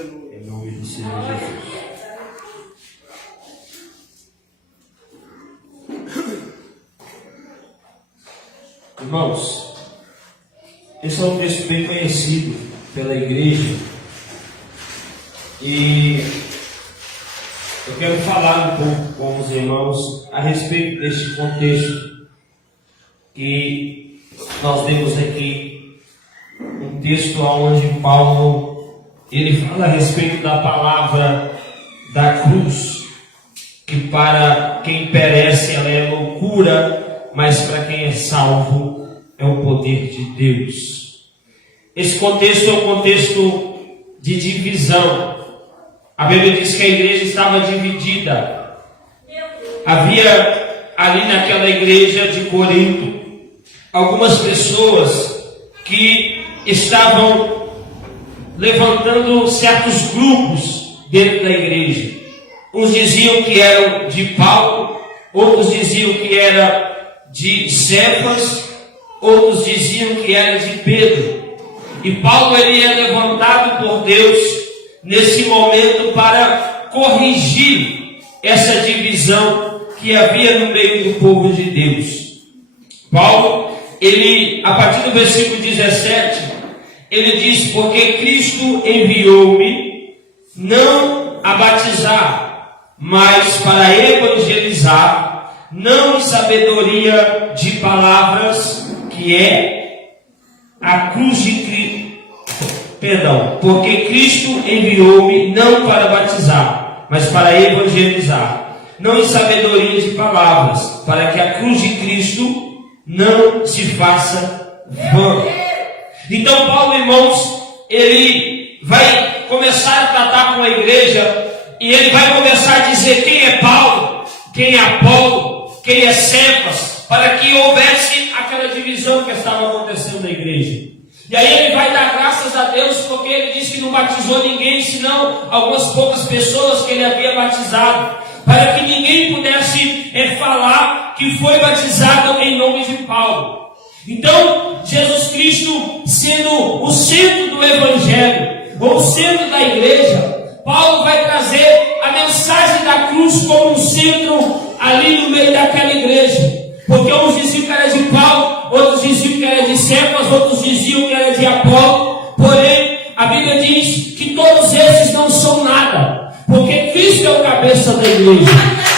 Em nome do Senhor Jesus. Irmãos, esse é um texto bem conhecido pela igreja e eu quero falar um pouco com os irmãos a respeito deste contexto que nós temos aqui, um texto onde Paulo ele fala a respeito da palavra da cruz, que para quem perece ela é loucura, mas para quem é salvo é o poder de Deus. Esse contexto é um contexto de divisão. A Bíblia diz que a igreja estava dividida. Havia ali naquela igreja de Corinto algumas pessoas que estavam levantando certos grupos dentro da igreja. Uns diziam que eram de Paulo, outros diziam que era de Cefas, outros diziam que era de Pedro. E Paulo ele é levantado por Deus nesse momento para corrigir essa divisão que havia no meio do povo de Deus. Paulo, ele, a partir do versículo 17, ele diz: porque Cristo enviou-me não a batizar, mas para evangelizar, não em sabedoria de palavras, que é a cruz de Cristo. Perdão, porque Cristo enviou-me não para batizar, mas para evangelizar, não em sabedoria de palavras, para que a cruz de Cristo não se faça vã. Então Paulo, irmãos, ele vai começar a tratar com a igreja e ele vai começar a dizer quem é Paulo, quem é Apolo, quem é Cefas, para que houvesse aquela divisão que estava acontecendo na igreja. E aí ele vai dar graças a Deus, porque ele disse que não batizou ninguém, senão algumas poucas pessoas que ele havia batizado, para que ninguém pudesse falar que foi batizado em nome de Paulo. Então, Jesus Cristo sendo o centro do Evangelho, ou o centro da igreja, Paulo vai trazer a mensagem da cruz como um centro ali no meio daquela igreja. Porque uns diziam que era de Paulo, outros diziam que era de Cefas, outros diziam que era de Apolo. Porém, a Bíblia diz que todos esses não são nada, porque Cristo é o cabeça da igreja.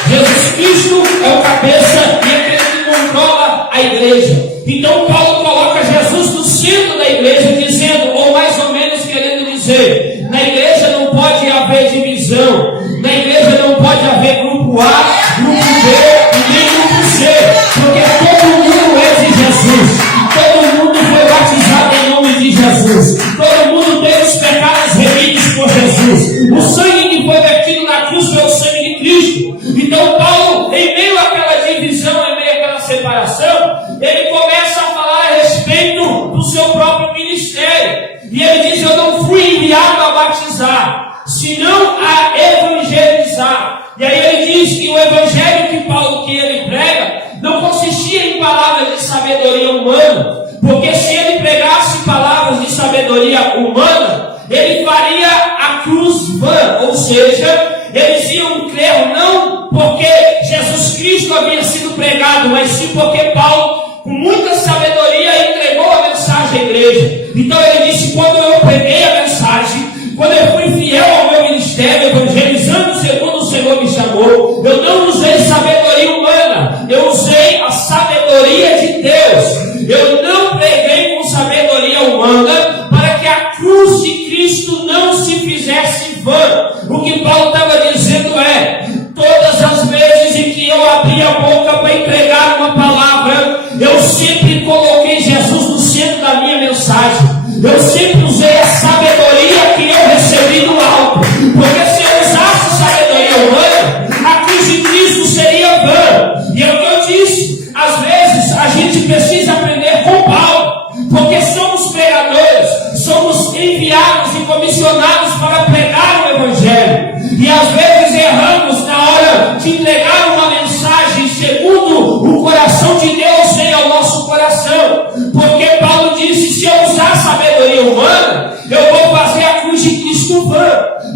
Jesus Cristo é o cabeça e é aquele que controla a igreja. Então Paulo coloca Jesus no centro da igreja, dizendo, ou mais ou menos querendo dizer, na igreja não pode haver divisão, na igreja não pode haver grupo A, grupo B e nem grupo C, porque todo mundo é de Jesus, todo mundo foi batizado em nome de Jesus, todo mundo tem os pecados remidos por Jesus, o sangue que foi vertido na cruz foi o sangue de Cristo. Então Paulo, em meio àquela divisão, em meio àquela separação, ele começa a falar a respeito do seu próprio ministério, e ele diz: eu não fui enviado a batizar, senão a evangelizar. E aí ele diz que o evangelho que Paulo que ele prega não consistia em palavras de sabedoria humana, porque se ele pregasse palavras de sabedoria humana, ele faria a cruz vã, ou seja, eles iam crer não porque Jesus Cristo havia sido pregado, mas sim porque Paulo, com muita sabedoria, entregou a mensagem à igreja. Então ele disse: quando eu preguei a mensagem, quando eu fui fiel ao meu ministério, evangelizando segundo o Senhor me chamou, eu não usei sabedoria humana, eu usei a sabedoria de Deus. Eu não preguei com sabedoria humana para que a cruz de Cristo não se fizesse vã. O que Paulo estava dizendo é: todas as vezes em que eu abri a boca para entregar uma palavra, eu sempre coloquei Jesus no centro da minha mensagem. Eu sempre usei a sabedoria que eu recebi do alto, porque se eu usasse sabedoria humana, a cruz de Cristo seria vã. E é o que eu disse, às vezes a gente precisa aprender com Paulo, porque somos pregadores, somos enviados e comissionados para pregar o Evangelho, e às vezes erramos na hora de entregar uma mensagem segundo o coração de Deus vem ao nosso coração, porque Paulo disse: se eu usar sabedoria humana,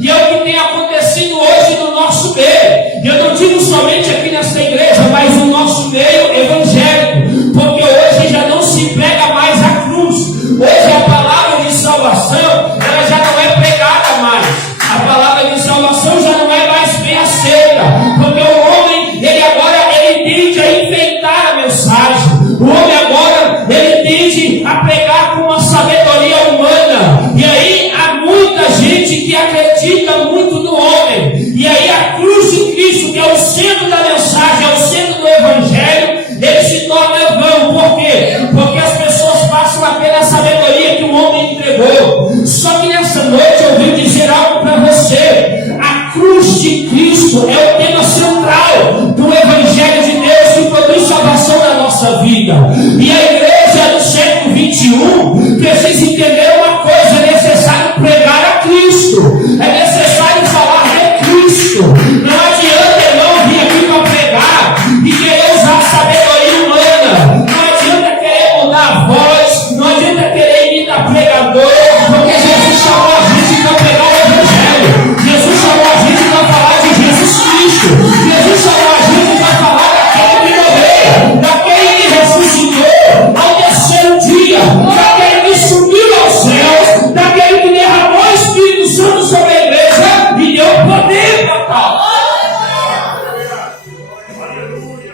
E é o que tem acontecido hoje no nosso meio. E eu não digo somente aqui nesta igreja, mas no nosso meio evangélico. Porque hoje já não se prega mais a cruz. Hoje a palavra de salvação, ela já não é pregada mais. A palavra de salvação já não é mais bem aceita. Porque o homem, ele agora, ele tende a inventar a mensagem. O homem agora, ele tende a pregar com uma sabedoria humana. E aí há muita gente que acredita muito no homem. E aí a cruz de Cristo, que é o centro da mensagem, é o centro do evangelho, ele se torna vão. Por quê? Porque as pessoas passam a ter a sabedoria que o homem entregou. Só que nessa noite eu vim dizer algo para você. A cruz de Cristo é o tema central do evangelho de Deus que produz salvação na nossa vida. E a igreja do século 21 precisa entender uma coisa: é necessário pregar a Cristo, é necessário falar de Cristo. Não adianta irmão vir aqui para pregar e querer usar a sabedoria humana. Não adianta querer mudar a voz, não adianta querer imitar pregador, porque Jesus chamou a gente para pregar o evangelho. Jesus chamou a gente para falar de Jesus Cristo. Jesus chamou a gente para falar daquele que morreu, daquele que ressuscitou ao terceiro dia, daquele que subiu aos céus, daquele que derramou o Espírito Santo sobre a igreja e deu poder para tal.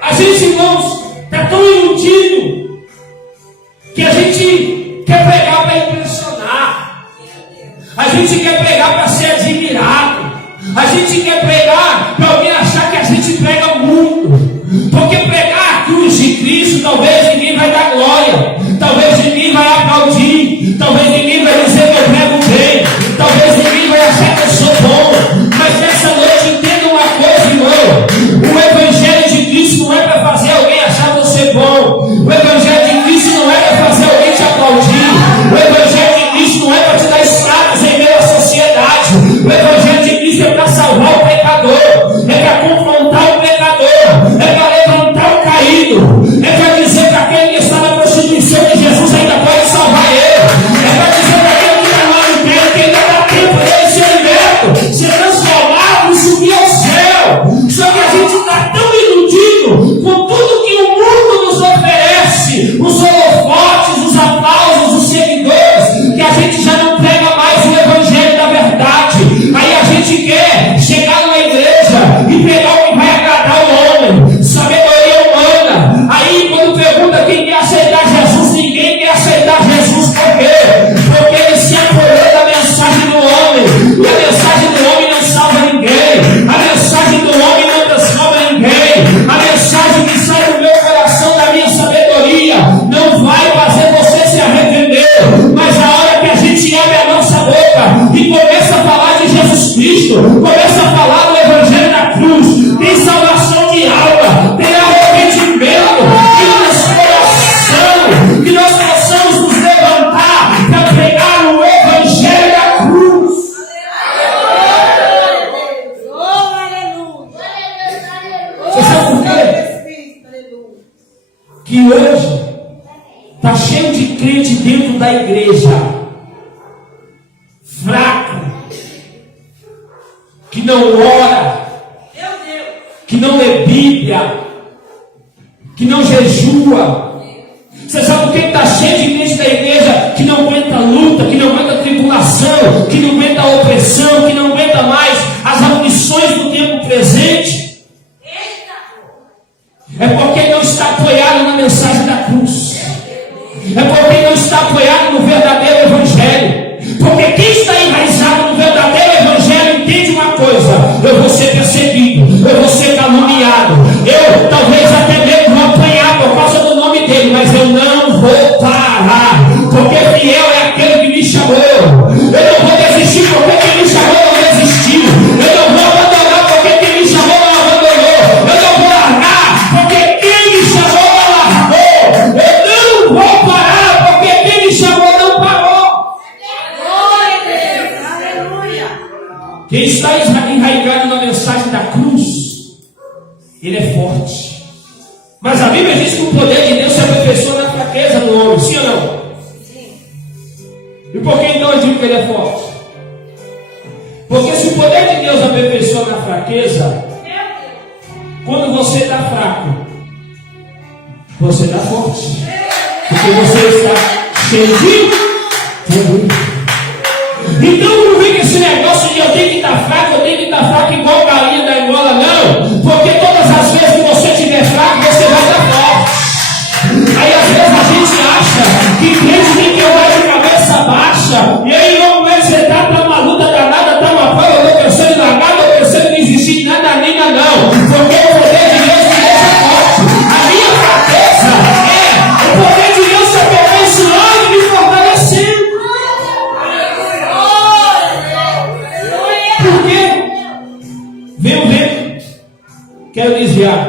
A gente, irmãos, está tão iludido que a gente quer pregar para impressionar. A gente quer pregar para ser admirado. A gente quer pregar para alguém achar que a gente prega muito. Porque pregar a cruz de Cristo, talvez ninguém vai dar glória. Talvez ninguém vai aplaudir. Talvez ninguém vai dizer que eu prego bem. Talvez ninguém vai achar que eu sou bom. Mas nessa noite entenda uma coisa, irmão. O evangelho de Cristo não é para fazer alguém achar você bom. O evangelho de Cristo não é para fazer alguém te aplaudir. O evangelho de Cristo não é para te dar status em meio à sociedade. O evangelho de Cristo é para salvar o pecador, é para confrontar o pecador, é para levantar o caído, é para dizer para aquele que está na prostituição que Jesus ainda pode salvar ele, é para dizer para aquele que está no adultério que ainda dá tempo dele ser liberto, ser transformado e subir ao céu. Só que a gente está tão iludido com tudo que o mundo nos oferece, os holofotes, os aplausos, os seguidores, que a gente já não prega mais o evangelho da verdade. Aí a gente quer chegar numa igreja e pregar o que vai agradar o homem, sabedoria humana. Aí quando pergunta quem quer aceitar Jesus, ninguém quer aceitar Jesus. Por quê? Porque ele se apoiou da mensagem do homem. E a mensagem do homem não salva ninguém. A mensagem do homem não transforma ninguém. A mensagem que sai do meu coração, da minha sabedoria, não vai fazer você se arrepender. Mas a hora que a gente abre a nossa boca e começa a falar de Jesus Cristo, começa a falar do evangelho da cruz, tem salvação de alma, tem arrependimento, tem transformação, que nós possamos nos levantar para pregar o evangelho da cruz. Você sabe por quê? Que hoje está cheio de crente dentro da igreja, fraco, que não ora, que não lê Bíblia, que não jejua. Você sabe o que está cheio de crente da igreja que não aguenta luta, que não aguenta tribulação, que não aguenta opressão, que não aguenta mais as aflições do tempo presente? É porque não está apoiado na mensagem da cruz. É porque não está apoiado no verdadeiro evangelho. Porque quem está enraizado no verdadeiro evangelho entende uma coisa: eu vou ser perseguido, eu vou ser caluniado, eu talvez até mesmo vou apanhar por causa do nome dele, mas eu não vou parar, porque fiel é aquele que me chamou. Eu não vou desistir porque quem me chamou não desistiu. Eu não vou abandonar porque quem me chamou não abandonou. Eu não vou largar porque quem me chamou não largou. Eu não vou parar porque quem me chamou não parou. Quem está enraizado na mensagem da cruz, ele é forte. Mas a Bíblia diz que o poder de Deus se aperfeiçoa na fraqueza do homem, sim ou não? Sim. E por que então eu digo que ele é forte? Porque Deus aperfeiçoa na fraqueza? Quando você está fraco, você está forte. Porque você está cheio de poder. Então não vem com esse negócio de eu tenho que estar fraco igual galinha da Angola, não. Porque todas as vezes que você estiver fraco, você vai estar forte. Aí às vezes a gente acha que crente tem que andar de cabeça baixa. E aí logo mais você está uma luta danada, está uma prova, eu estou pensando em largar, eu estou pensando em desistir de nada, nem não. Porque o poder de Deus me deixa forte. A minha fraqueza é o poder de Deus se aperfeiçoando e me fortalecendo. Por quê? Vem o vento, quero desviar.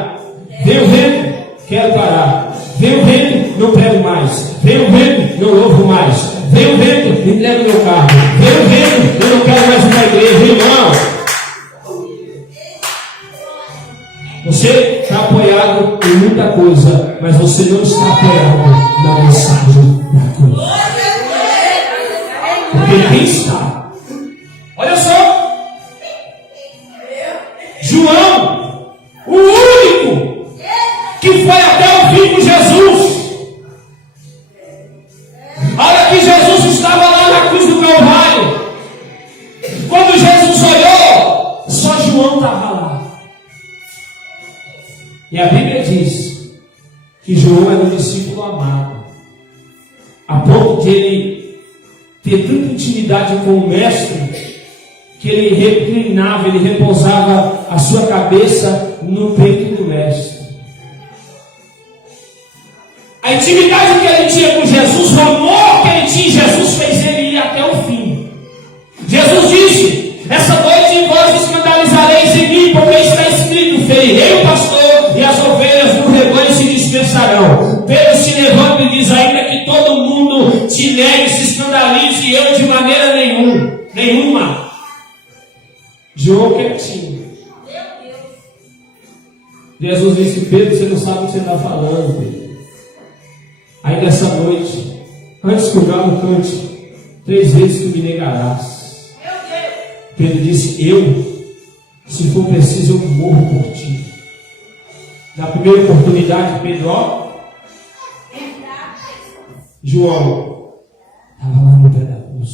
Vem o vento, quero parar. Vem o vento, não prego mais. Vem o vento, não louvo mais. Vem o vento, entrego meu carro. Vem o vento, eu não quero mais ir para a igreja, irmão. Você está apoiado em muita coisa, mas você não está apoiado na mensagem da cruz. Porque quem está? Olha só. João, o único que foi até o fim com Jesus. A hora que Jesus estava lá na cruz do Calvário, quando Jesus olhou, só João estava lá. E a Bíblia diz que João era um discípulo amado, a ponto de ele ter tanta intimidade com o Mestre, que ele reclinava, ele repousava a sua cabeça no peito do Mestre. A intimidade que ele tinha com Jesus, o amor que ele tinha em Jesus, fez ele ir até o fim. Jesus disse: essa noite vós escandalizareis em mim, porque está escrito: ferirei o pastor e as ovelhas do rebanho se dispersarão. Pedro se levanta e diz: ainda que todo mundo te negue, se escandalize, eu de maneira nenhuma. João quietinho. Jesus disse: Pedro, você não sabe o que você está falando, Pedro. Aí nessa noite, antes que o galo cante, 3 vezes tu me negarás. Pedro disse: eu, se for preciso, eu morro por ti. Na primeira oportunidade, Pedro, ó, João estava lá no pé da cruz.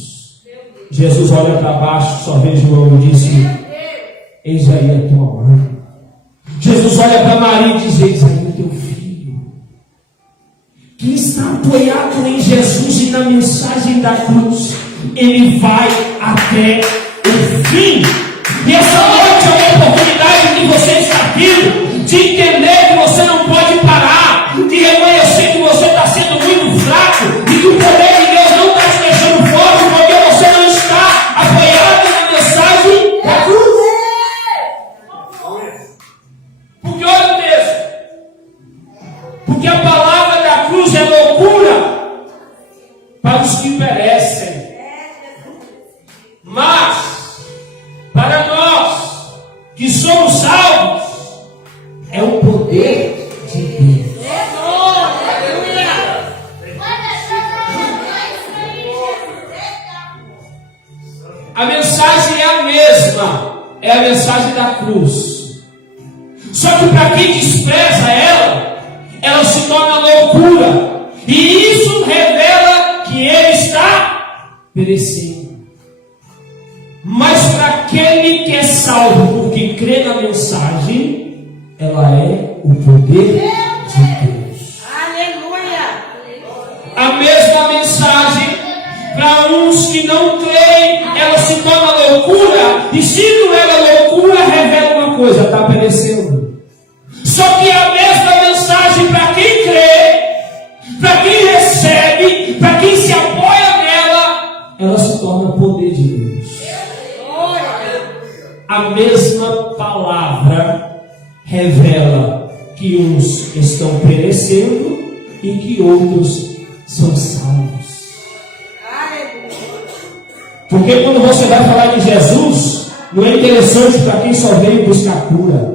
Jesus olha para baixo, só vê João e disse: eis aí a tua mãe. Jesus olha para Maria e diz: eis aí o teu filho. Quem está apoiado em Jesus e na mensagem da cruz, ele vai até o fim. E essa noite é uma oportunidade que você está vindo de entender que você não pode parar, de reconhecer que você está sendo muito fraco e que o poder de Deus não está te deixando forte, porque você não está apoiado na mensagem da cruz. Porque olha o texto. Porque a palavra da cruz é loucura para os que perecem, mas para nós que somos salvos é o poder de Deus. A mensagem é a mesma, é a mensagem da cruz. Só que para quem despreza ela se torna loucura. E isso revela que ele está perecendo. Mas para aquele que é salvo, porque crê na mensagem, ela é o poder de Deus. Aleluia! A mesma mensagem, para uns que não creem, ela se torna loucura. E se não era loucura, revela uma coisa: está perecendo. Só que a mesma mensagem para quem crê, para quem recebe, para quem se apoia nela, ela se torna poder de Deus. A mesma palavra revela que uns estão perecendo e que outros são salvos. Porque quando você vai falar de Jesus, não é interessante para quem só veio buscar cura.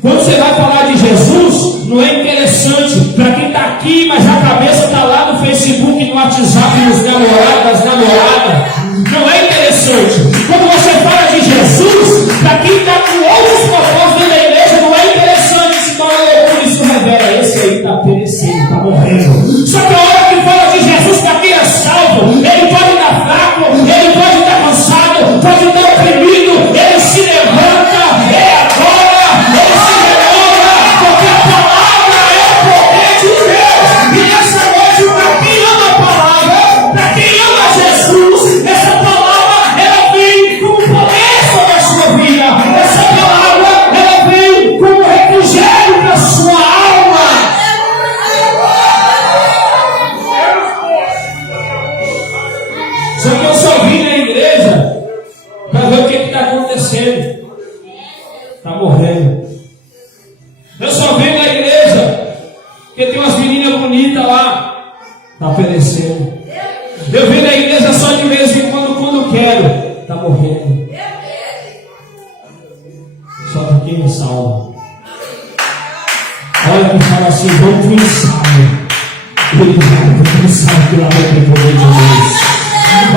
Quando você vai falar de Jesus, não é interessante para quem está aqui, mas a cabeça está lá no Facebook, no WhatsApp, nos namorados, das namoradas. Não é interessante. Quando você fala de Jesus, perecendo. Está morrendo. Eu só venho na igreja porque tem umas meninas bonitas lá. Está perecendo. Eu venho na igreja só de vez em quando quero. Está morrendo. Só porque me salva. Olha que fala assim, vamos para o ensaio. Ele vai para o ensaio que lá vai ter poder de Deus.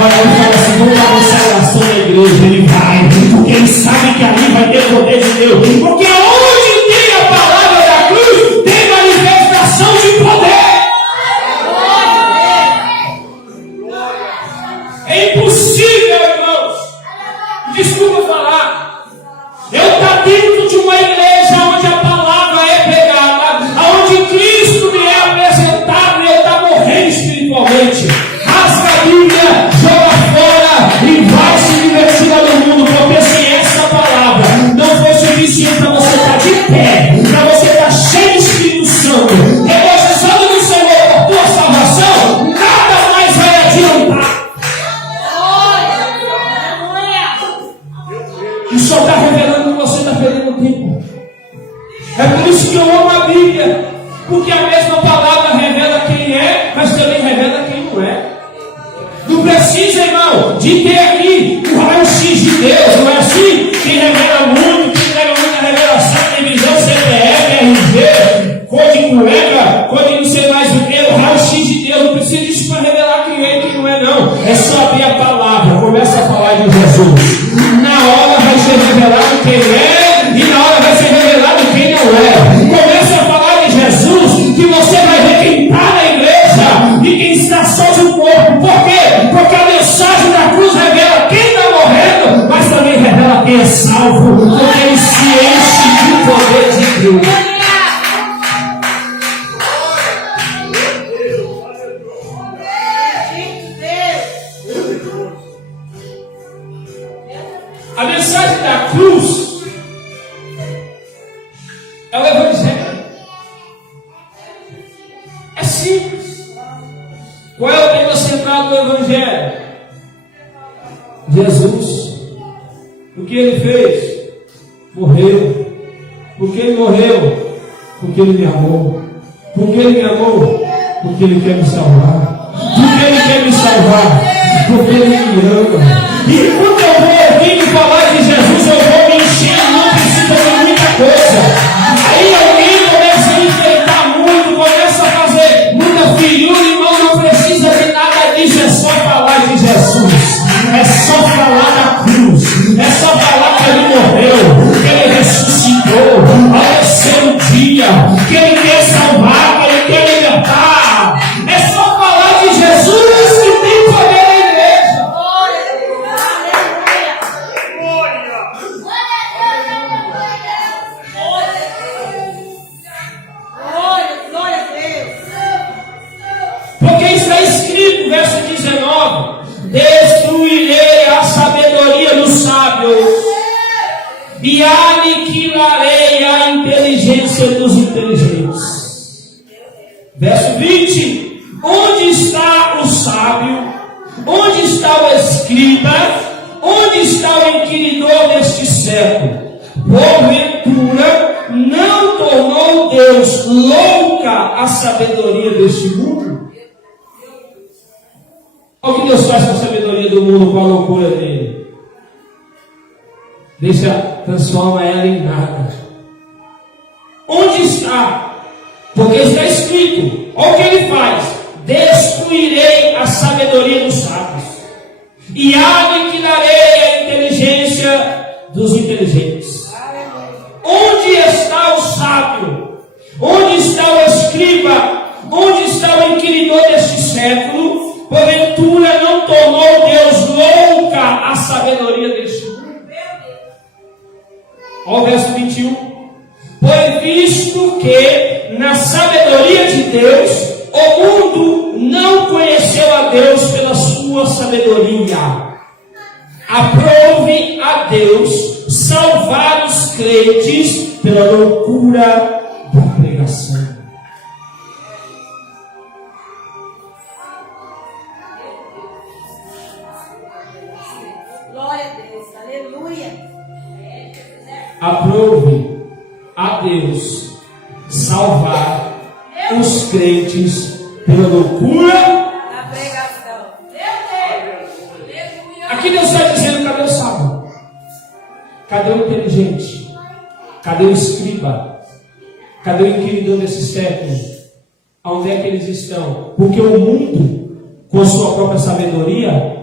Olha, ele fala assim, vamos dar uma salvação na igreja. Ele vai, porque ele sabe que ali vai ter poder de Deus. Porque onde tem a palavra da cruz, tem manifestação de poder. É impossível, irmãos. Desculpa falar. Eu estou dentro de uma igreja onde a palavra é pregada, onde Cristo me é apresentado e eu estou morrendo espiritualmente. Rasga a Bíblia, joga fora e vai se divertir no mundo, porque se essa palavra não foi suficiente para você estar de pé, para você estar cheio de Espírito Santo, regozijando no Senhor por tua salvação, nada mais vai adiantar. E só está revelando que você está perdendo tempo. É por isso que eu amo a Bíblia, porque a mesma palavra revela quem é, mas também revela quem não é. Não precisa, irmão, de ter aqui o raio-x de Deus, não é assim? Quem revela muito, quem pega muita revelação, tem visão, CPF, RG, cor de cueca, cor de não sei mais o que, o raio-x de Deus, não precisa disso para revelar quem é e quem não é, não. É só abrir a palavra, começa a falar de Jesus. Na hora vai ser revelado quem é e na hora vai ser revelado quem não é. Começa a falar de Jesus, que você vai ver quem está na igreja e quem está só de um corpo. Por quê? Porque a mensagem da cruz revela quem está morrendo, mas também revela quem é salvo, porque ele se enche do poder de Deus. A mensagem da cruz é o Evangelho. É simples. Qual é o tema central do Evangelho? Jesus. O que ele fez? Morreu. Por que ele morreu? Porque ele me amou. Por que ele me amou? Porque ele quer me salvar. Por que ele quer me salvar? Porque ele me ama. E quando eu vou ouvindo falar de Jesus, eu vou me enchendo, não precisa de muita coisa. Aí alguém começa a enfeitar muito, começa a fazer muita figura, irmão, não precisa de nada disso, é só falar de Jesus. É só falar da cruz. É só falar que ele morreu, que ele ressuscitou ao terceiro dia, que ele quer salvar, que ele quer libertar. É só falar de Jesus que tem poder. Porque está escrito, verso 19: destruirei a sabedoria dos sábios e aniquilarei a inteligência dos inteligentes. Verso 20: onde está o sábio? Onde está o escriba? Onde está o inquiridor deste século? Porventura não tornou Deus louca a sabedoria deste mundo? Olha o que Deus faz com a sabedoria do mundo, com a loucura dele. Transforma ela em nada. Onde está? Porque está escrito. Olha o que ele faz: destruirei a sabedoria dos sábios e aniquilarei a inteligência dos inteligentes. Onde está o sábio? Onde está o escriba? Onde está o inquiridor deste século? Porventura não tornou Deus louca a sabedoria deste mundo? Olha o verso 21. Pois visto que na sabedoria de Deus o mundo não conheceu a Deus pela sua sabedoria, aprove a Deus salvar os crentes pela loucura da pregação. Glória a Deus, aleluia. Aprove a Deus salvar os crentes pela loucura da pregação. Aqui Deus está dizendo: cadê o sábio? Cadê o inteligente? Cadê o escriba? Cadê o inquiridor desse século? Onde é que eles estão? Porque o mundo, com a sua própria sabedoria,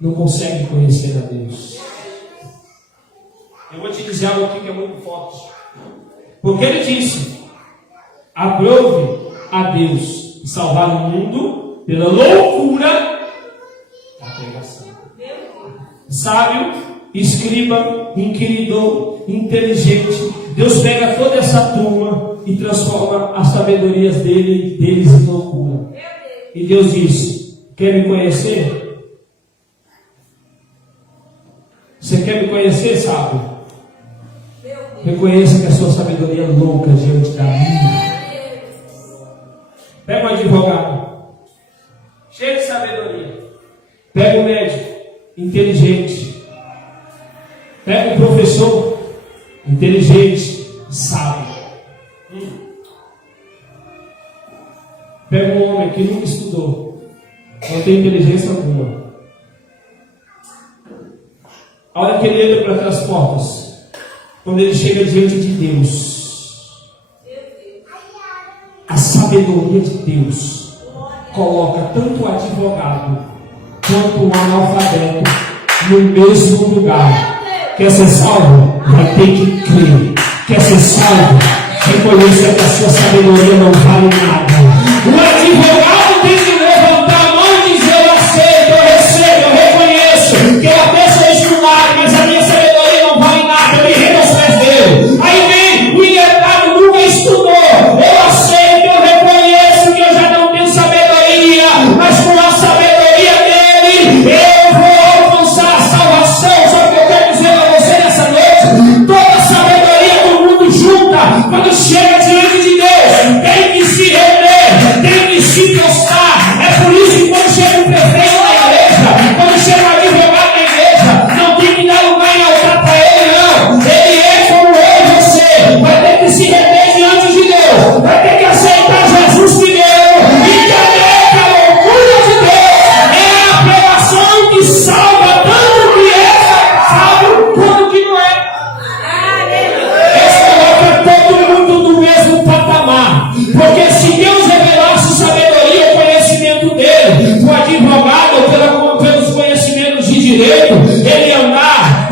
não consegue conhecer a Deus. Eu vou te dizer algo aqui que é muito forte. Porque ele disse: aprove a Deus salvar o mundo pela loucura da pregação. Sábio, escriba, inquiridor, inteligente. Deus pega toda essa turma e transforma as sabedorias deles em loucura. E Deus diz: quer me conhecer? Você quer me conhecer, sábio? Reconheça que a sua sabedoria é louca diante da minha. Pega um advogado, cheio de sabedoria. Pega um médico, inteligente. Pega um professor, inteligente, sábio. Pega um homem que nunca estudou, não tem inteligência alguma. A hora que ele entra para aquelas portas, quando ele chega diante de Deus, a sabedoria de Deus coloca tanto o advogado quanto o analfabeto no mesmo lugar. Quer ser salvo? Vai ter que crer. Quer ser salvo? Reconheça que a sua sabedoria não vale nada. O advogado tem que levantar a mão e dizer: eu aceito, eu recebo, eu reconheço que eu até sou estudado, mas a minha sabedoria não vale nada, eu me rendo aos pés dele. Aí vem o iletrado, nunca estudou. Eu aceito, eu reconheço que eu já não tenho sabedoria, mas com a sabedoria dele eu vou alcançar a salvação. Só que eu quero dizer a você nessa noite: toda a sabedoria do mundo junta, quando chega diante de Deus, tem que se render, tem que se postar. É por isso que quando chega um prefeito na igreja, quando chega um advogado na igreja, não tem que dar lugar em altar para ele, não. Ele é como eu e você. Vai ter que se render diante de Deus, vai ter que aceitar Jesus primeiro e entender que a loucura de Deus é a pregação que salva, tanto que é salvo quanto que não é. Esse coloca todo mundo no mesmo patamar. Porque se Deus revelasse sabedoria e conhecimento dele, o advogado, pelos conhecimentos de direito, ele ia andar,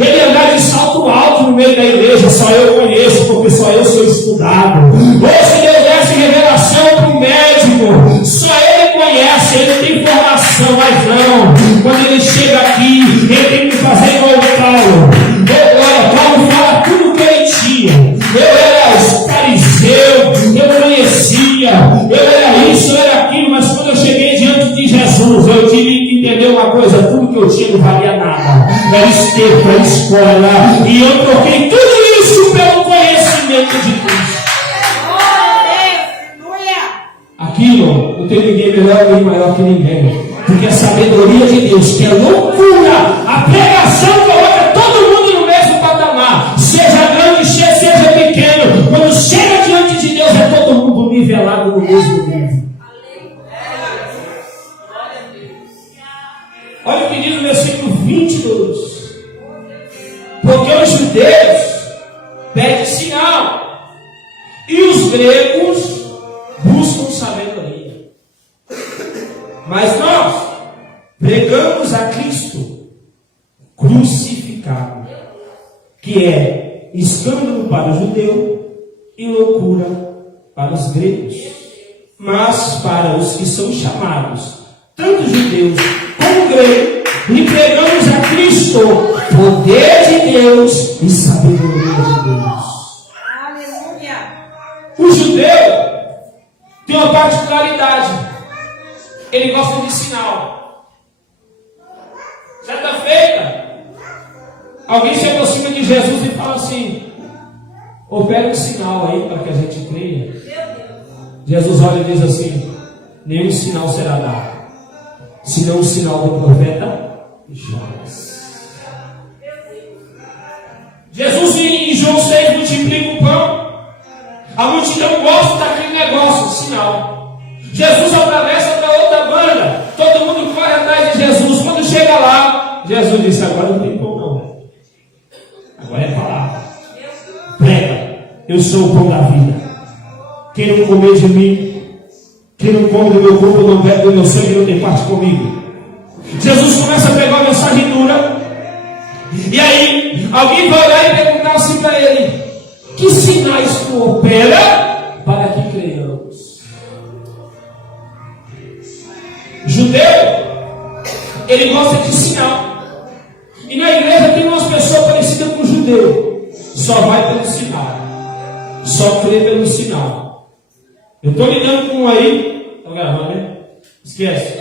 ele ia andar de salto alto no meio da igreja. Só eu conheço, porque só eu sou estudado. Ou se Deus desse revelação para o médico, só ele conhece, ele tem formação, mas não. Quando ele chega aqui, ele tem que fazer igual o Paulo. Paulo fala tudo o que ele tinha. Eu era fariseu, eu conhecia, eu era isso, eu era aquilo, mas quando eu cheguei diante de Jesus, eu tive que entender uma coisa: tudo que eu tinha não valia nada. Era esterco, era escola, e eu troquei tudo isso pelo conhecimento de Cristo. Aquilo, não tem ninguém melhor nem maior que ninguém, porque a sabedoria de Deus, que é loucura, a pregação coloca todo mundo no mesmo patamar, seja grande, seja pequeno. Quando chega diante de Deus, é todo mundo nivelado no mesmo nível. Olha o que diz no versículo 22. Porque os judeus pedem sinal e os gregos buscam sabedoria, mas nós pregamos a Cristo crucificado, que é escândalo para o judeu e loucura para os gregos. Mas para os que são chamados, tanto judeus como gregos, lhe pregamos a Cristo, poder de Deus e sabedoria de Deus. Aleluia. O judeu tem uma particularidade: ele gosta de sinal. Certa feita, alguém se aproxima de Jesus e fala assim: opera um sinal aí para que a gente creia. Jesus olha e diz assim: nenhum sinal será dado, senão o sinal do profeta Jonas. multiplica o pão. A multidão gosta daquele negócio, sinal. Jesus atravessa para outra banda, todo mundo corre atrás de Jesus. Quando chega lá, Jesus disse: agora não tem pão não, agora é palavra. Prega, eu sou o pão da vida. Quem não comer de mim, quem não come do meu corpo, não bebe do meu sangue, não tem parte comigo. Jesus começa a pegar uma mensagem dura. E aí, alguém vai olhar e perguntar assim para ele: que sinais tu opera para que creiamos? Judeu, ele gosta de sinal. E na igreja tem umas pessoas parecidas com o judeu. Só vai pelo sinal. Só crê pelo sinal. Eu estou lidando com um aí. Está gravando, né? Esquece.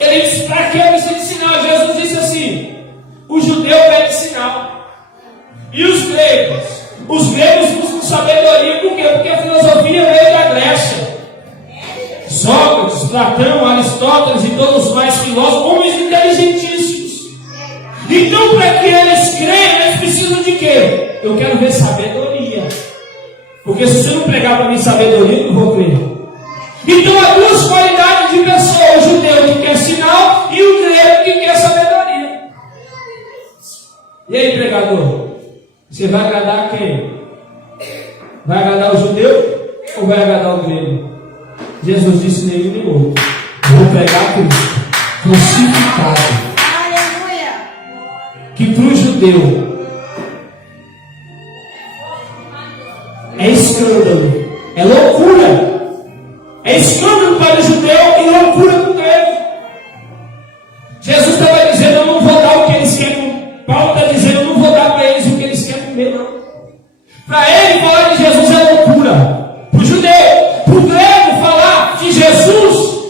Ele disse: para que eu preciso de sinal? Jesus disse assim: o judeu pede sinal. E os gregos? Os gregos buscam sabedoria. Por quê? Porque a filosofia veio da Grécia. Sócrates, Platão, Aristóteles e todos os mais filósofos, homens inteligentíssimos. Então, para que eles creiam, eles precisam de quê? Eu quero ver sabedoria. Porque se você não pregar para mim sabedoria, eu não vou crer. Então há duas qualidades de pessoa: o judeu que quer sinal e o grego que quer sabedoria. E aí, pregador? Você vai agradar quem? Vai agradar o judeu ou vai agradar o grego? Jesus disse: nenhum nem outro. Vou pregar Cristo crucificado. Aleluia. Que para o judeu é escândalo, é loucura. É escândalo para o judeu e loucura para o grego. Jesus estava dizendo: eu não vou dar o que eles querem. Paulo está dizendo: eu não vou dar para eles o que eles querem comer, não. Para ele, falar de Jesus é loucura. Para o judeu. Para o grego, falar de Jesus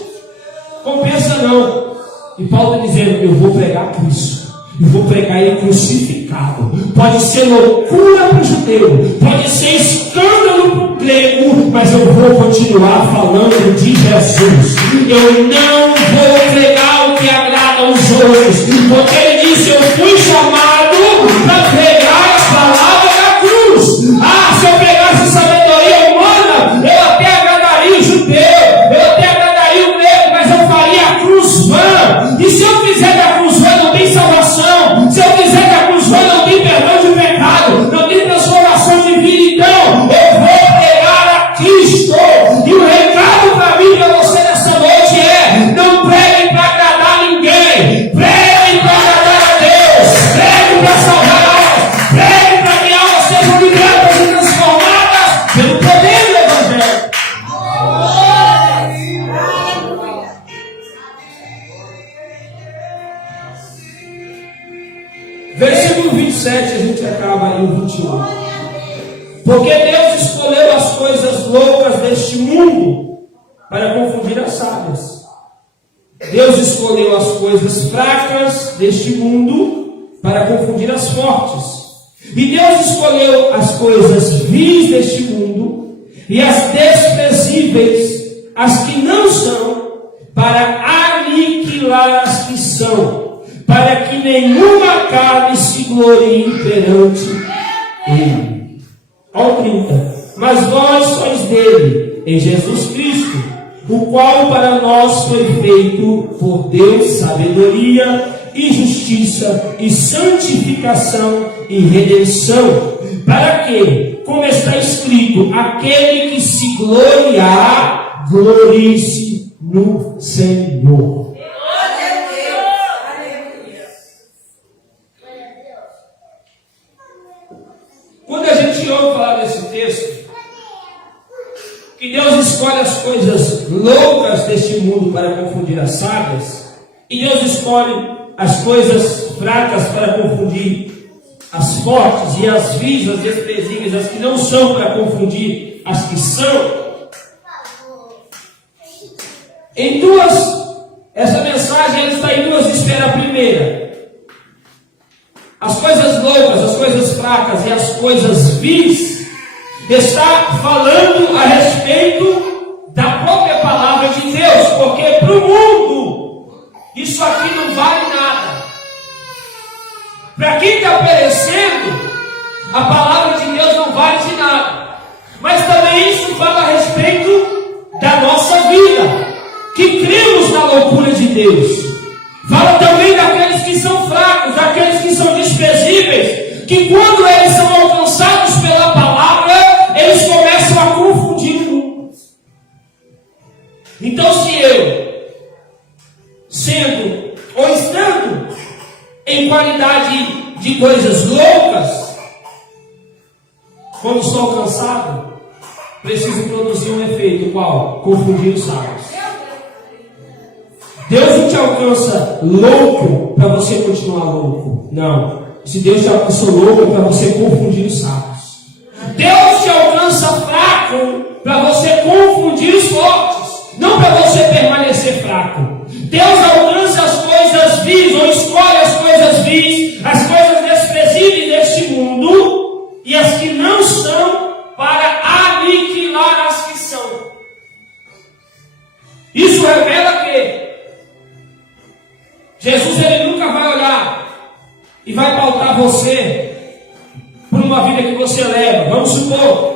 compensa não. E Paulo está dizendo: eu vou pregar Cristo. Eu vou pregar Ele crucificado. Pode ser loucura para o judeu, pode ser escândalo para o grego, mas eu vou continuar falando de Jesus. Eu não vou pregar o que agrada aos outros, porque Ele disse: eu fui chamado para pregar a palavra da cruz. Ah, se eu pregasse sabedoria humana, eu até agradaria o judeu, eu até agradaria o grego, mas eu faria a cruz vã. E se eu fizer da cruz vã, não tem salvação. Se eu fizer da cruz vã, não tem perdão de pecado, não tem transformação de vida. Então eu vou pregar a Cristo. E o recado para mim e para você nessa noite é: não pregue para agradar ninguém, pregue para agradar a Deus, pregue para salvar almas, pregue para que almas sejam libertas e transformadas pelo poder do Evangelho. Versículo 27, a gente acaba aí o 21. Porque Deus escolheu as coisas loucas deste mundo para confundir as sábias. Deus escolheu as coisas fracas deste mundo para confundir as fortes. E Deus escolheu as coisas vis deste mundo e as desprezíveis, as que não são, para aniquilar as que são, para que nenhuma carne se glorie perante Ele. Ao 30. Mas vós sois dele, em Jesus Cristo, o qual para nós foi feito por Deus sabedoria e justiça e santificação e redenção, para que, como está escrito, aquele que se gloriar, glorie-se no Senhor. Quando a gente ouve falar desse texto, que Deus escolhe as coisas loucas deste mundo para confundir as sábias, e Deus escolhe as coisas fracas para confundir as fortes, e as vis, as desprezíveis, as que não são, para confundir as que são. Essa mensagem ela está em duas esferas. A primeira, as coisas loucas, as coisas fracas e as coisas vis, está falando a respeito da própria palavra de Deus, porque para o mundo isso aqui não vale nada. Para quem está perecendo, a palavra de Deus não vale de nada. Mas também isso fala a respeito da nossa vida, que cremos na loucura de Deus. Fala também daqueles que são fracos, daqueles que são desprezíveis, que quando eles são alcançados pela palavra, eles começam a confundir o mundo. Então, se eu, sendo ou estando em qualidade de coisas loucas, quando sou alcançado, preciso produzir um efeito, qual? Confundir os sábios. Deus não te alcança louco para você continuar louco. Não. Se Deus te alcançou louco, é para você confundir os sábios. Deus te alcança fraco para você confundir os fortes. Não para você permanecer fraco. Deus alcança as coisas vis, ou escolhe as coisas vis, as coisas desprezíveis deste mundo, e as que não são, para aniquilar as que são. Isso revela que Jesus, ele nunca vai olhar e vai pautar você por uma vida que você leva. Vamos supor,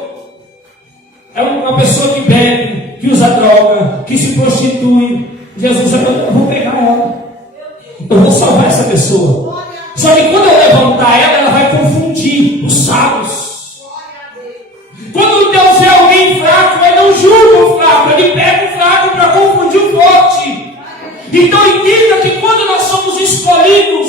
é uma pessoa que bebe, que usa droga, que se prostitui. Jesus, eu vou pegar ela, eu vou salvar essa pessoa. Só que quando eu levantar ela, ela vai confundir os sábios. Quando Deus é alguém fraco, ele não julga o fraco, ele pega o fraco para confundir o forte. Então entenda que quando nós somos escolhidos,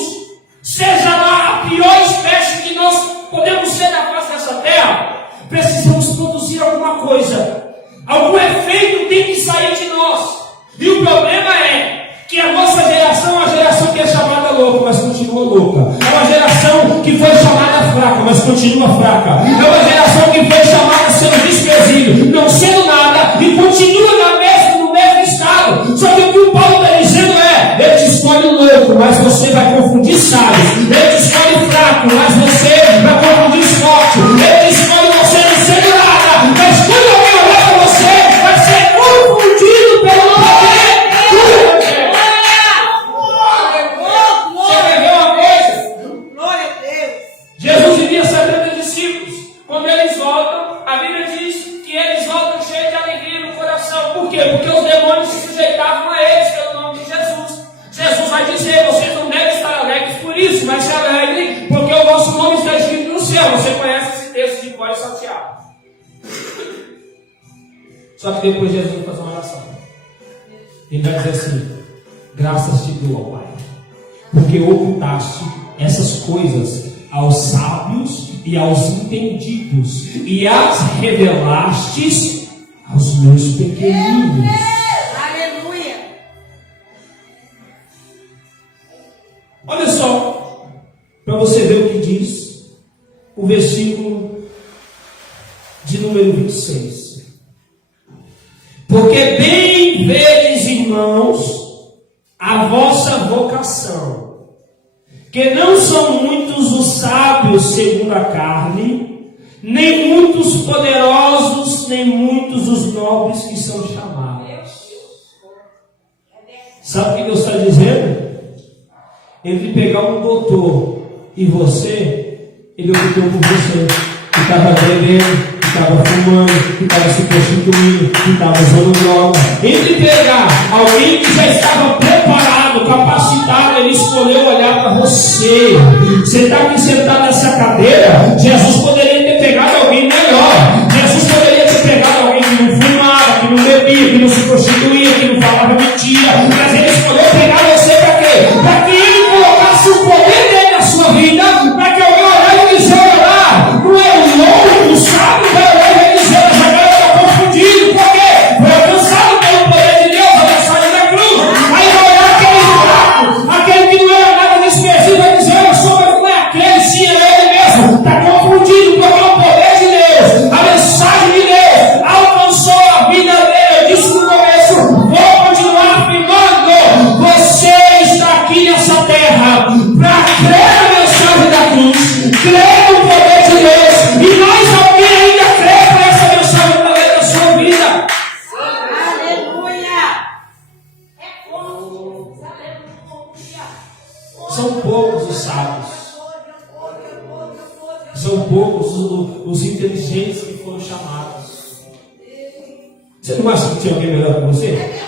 seja lá a pior espécie que nós podemos ser na face dessa terra, precisamos produzir alguma coisa. Algum efeito tem que sair de nós. E o problema é que a nossa geração é uma geração que é chamada louca, mas continua louca. É uma geração que foi chamada fraca, mas continua fraca. É uma geração que foi chamada sendo desprezível, não sendo nada, e continua no mesmo estado. Só que o que o Paulo está dizendo é: ele te escolhe louco, mas você vai confundir sábios. Ele te escolhe fraco, mas você vai confundir os fortes. Ele te escolhe você não sendo nada, mas quando alguém olhar para você, vai ser confundido pelo poder. Você quer ver uma coisa? Glória a Deus. Jesus envia 70 discípulos. Quando eles voltam, a Bíblia diz que eles voltam cheios de alegria no coração. Por quê? Porque os demônios se sujeitavam a eles pelo nome de Jesus. Jesus vai dizer: vocês não devem estar alegres por isso, mas se alegrem, porque o vosso nome está escrito no céu. Você conhece esse texto de cor e salteado. Só que depois Jesus vai fazer uma oração. Ele vai dizer assim: graças te dou, ó Pai, porque ocultaste essas coisas aos sábios e aos entendidos, e as revelastes aos meus pequeninos. Aleluia. Olha só, para você ver o que diz o versículo de número 26. Porque bem vedes, irmãos, a vossa vocação, que não são muitos os sábios segundo a carne, nem muitos poderosos, nem muitos os nobres que são chamados. Sabe o que Deus está dizendo? Entre pegar um doutor e você, ele optou por você, que estava bebendo, que estava fumando, que estava se prostituindo, que estava usando droga. Entre pegar alguém que já estava preparado, capacitado, ele escolheu olhar para você. Você está aqui sentado nessa cadeira, Jesus poderia ter pegado alguém melhor. Jesus poderia ter pegado alguém que não fumava, que não bebia, que não se prostituía, que não falava mentira. Mas ele escolheu pegar você para quê? Para que ele colocasse o poder dele na sua vida, para que alguém olhar e dizer: olhar, não é o louco, sabe? Vai olhar e vai dizer: essa galera está confundido, por quê? Foi alcançado pelo poder de Deus, a mensagem da cruz. Aí vai olhar aquele fraco, aquele que não era nada desprezível, vai dizer: olha só, mas não é aquele, sim, é ele mesmo. Está confundido, porque o poder de Deus, a mensagem de Deus, alcançou a vida dele. Eu disse no começo: vou continuar afirmando, você está aqui nessa terra para crer na mensagem da cruz, crer no poder de Deus, e mais alguém ainda crê para essa mensagem através da sua vida. Aleluia. São poucos os sábios. São poucos os inteligentes que foram chamados. Você não acha que tinha alguém melhor que você?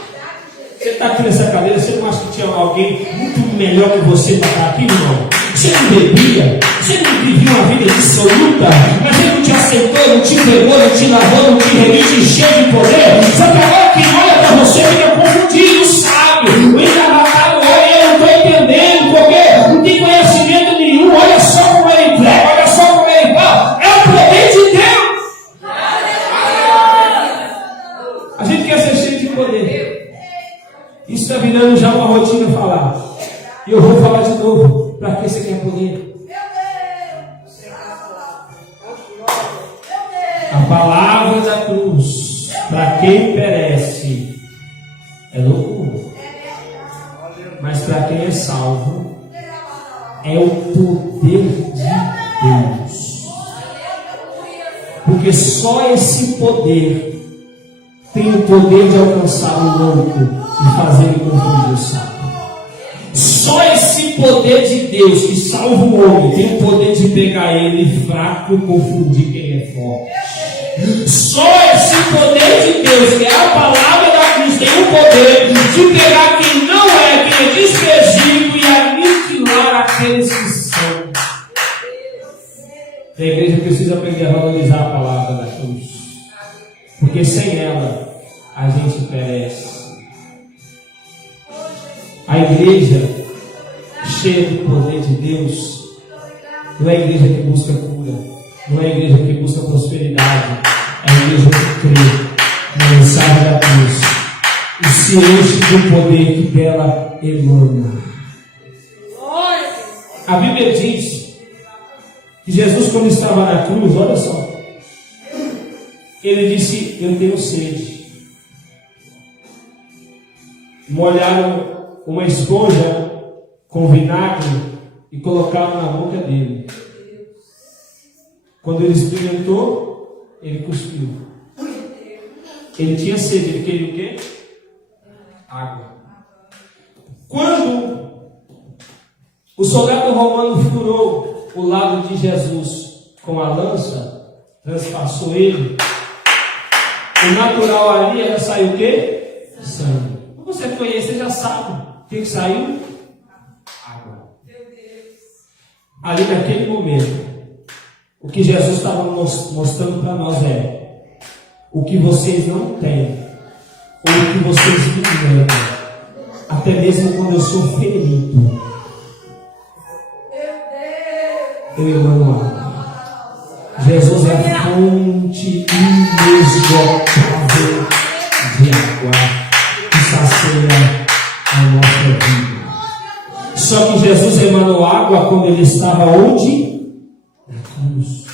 Você está aqui nessa cadeira, você não acha que tinha alguém muito melhor que você para estar aqui, irmão? Você não bebia, você não vivia uma vida dissoluta, mas ele não te aceitou, não te pegou, não te lavou, não te remiu, te encheu de poder. Só que agora quem olha para você fica confundido, sabe? O engarrafado olha, eu não estou entendendo, porque não tem conhecimento nenhum. Olha só como ele prega, olha só como ele fala. É o poder de Deus. A gente quer ser cheio de poder. Isso está virando já uma rotina falar. E eu vou falar de novo. Para que você quer poder? A palavra da cruz, para quem perece, é loucura. Mas para quem é salvo, é o poder de Deus. Porque só esse poder tem o poder de alcançar o louco e fazer ele confundir o sábio. Só esse poder de Deus que salva o homem tem o poder de pegar ele fraco e confundir quem é forte. Só esse poder de Deus, que é a palavra da cruz, tem o poder de pegar quem não é, quem é desprezível e aniquilar aqueles que são. A igreja precisa aprender a valorizar a palavra da cruz, porque sem ela a gente perece. A igreja cheia do poder de Deus não é a igreja que busca cura, não é a igreja que busca prosperidade, é a igreja que crê na mensagem da cruz e se enche do poder que dela emana. A Bíblia diz que Jesus, quando estava na cruz, olha só, ele disse: eu tenho sede. Molharam uma esponja com vinagre e colocaram na boca dele. Quando ele experimentou, ele cuspiu. Ele tinha sede, ele queria o quê? Água. Quando o soldado romano furou o lado de Jesus com a lança, transpassou ele, o natural ali era sair o quê? Sangue. Você conhece, você já sabe. O que saiu? Água. Ali naquele momento, o que Jesus estava mostrando para nós é: o que vocês não têm, ou o que vocês me negam, até mesmo quando eu sou ferido, eu emano água. Jesus é a fonte inesgotável de água que sacia a nossa vida. Só que Jesus emanou água quando ele estava onde? Na cruz.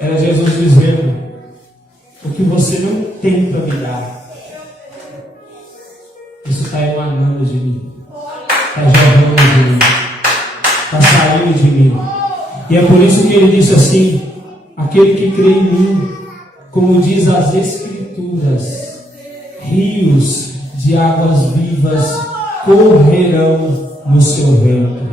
Era Jesus dizendo: o que você não tem para me dar, isso está emanando de mim, está jorrando de mim, está saindo de mim. E é por isso que ele disse assim: aquele que crê em mim, como diz as Escrituras, rios de águas vivas correrão no seu ventre.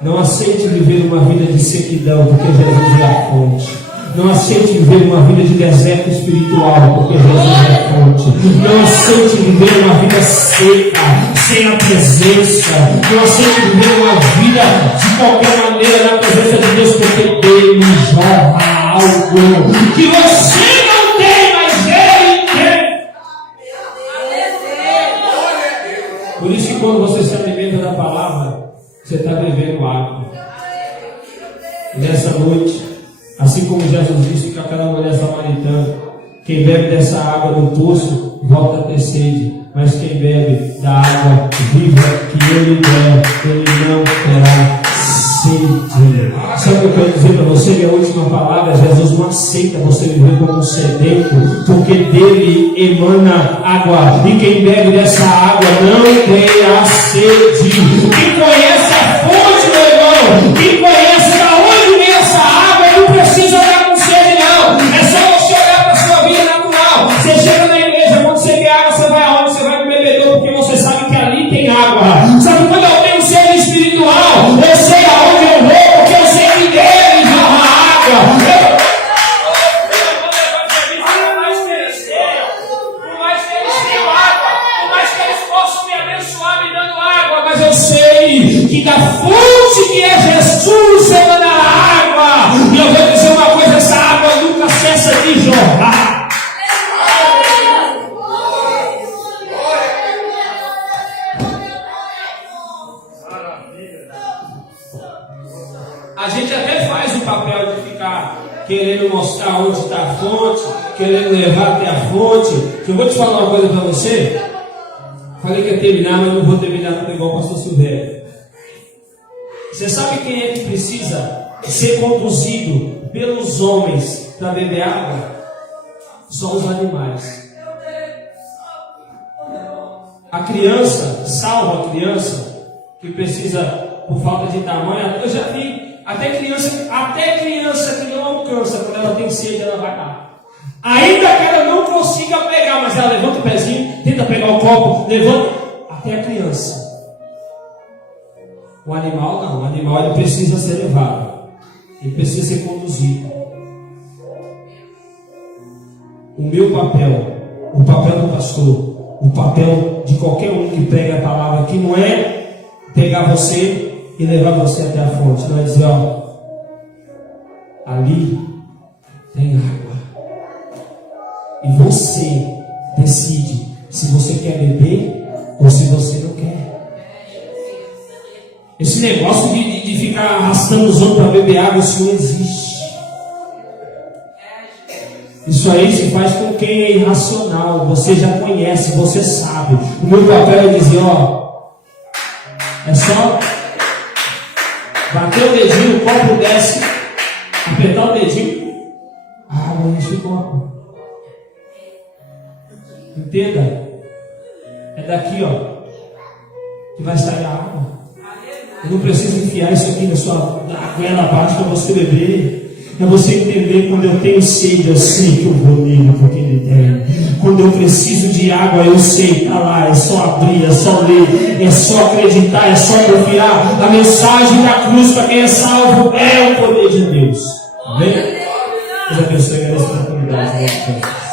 Não aceite viver uma vida de sequidão, porque Jesus é a fonte. Não aceite viver uma vida de deserto espiritual, porque Jesus é a fonte. Não aceite viver uma vida seca, sem a presença. Não aceite viver uma vida de qualquer maneira na presença de Deus, porque dele jorra algo que você não tem, mas ele tem. Por isso que quando você se alimenta da palavra, você está bebendo água. E nessa noite, assim como Jesus disse para aquela mulher samaritana, quem bebe dessa água do poço volta a ter sede, mas quem bebe da água viva que ele der, ele não terá sede. Sabe o que eu quero dizer para você? Minha última palavra: Jesus não aceita você viver como um sedento, porque dele emana água, e quem bebe dessa água não terá sede. Quem conhece a fonte, meu irmão, quem conhece da onde vem essa água, não precisa estar com sede, não. É só você olhar para a sua vida natural. Você chega na igreja, quando você quer água, você vai aonde? Você vai no bebedouro, porque você sabe que ali tem água. Sabe quando eu tenho sede espiritual? a fonte que é Jesus emana água. E eu vou dizer uma coisa: essa água nunca cessa de jorrar. A gente até faz o papel de ficar querendo mostrar onde está a fonte, querendo levar até a fonte. Eu vou te falar uma coisa para você. Falei que ia terminar, mas não vou terminar porque igual o pastor Silvério. Você sabe quem é que precisa ser conduzido pelos homens para beber água? São os animais. A criança, salva a criança que precisa, por falta de tamanho. Eu já vi até criança que não alcança, quando ela tem sede, ela vai lá. Ainda que ela não consiga pegar, mas ela levanta o pezinho, tenta pegar o copo, levanta, até a criança. O animal não, o animal ele precisa ser levado, ele precisa ser conduzido. O meu papel, o papel do pastor, o papel de qualquer um que prega a palavra aqui não é pegar você e levar você até a fonte, não é dizer, ó, ali tem água. E você decide se você quer beber ou se você não quer. Esse negócio de ficar arrastando os outros para beber água, isso não existe. Isso aí se faz com quem é irracional. Você já conhece, você sabe. O meu papel é dizer, ó, é só bater o dedinho, o copo desce, apertar o dedinho, água enche o copo. Entenda? É daqui, ó, que vai sair a água. Eu não preciso enfiar isso aqui na sua goela abaixo para você beber. É você entender: quando eu tenho sede, eu sei que eu vou nele porque ele tem. Quando eu preciso de água, eu sei, está lá. É só abrir, é só ler, é só acreditar, é só confiar. A mensagem da cruz para quem é salvo é o poder de Deus. Amém? Deus abençoe a oportunidade.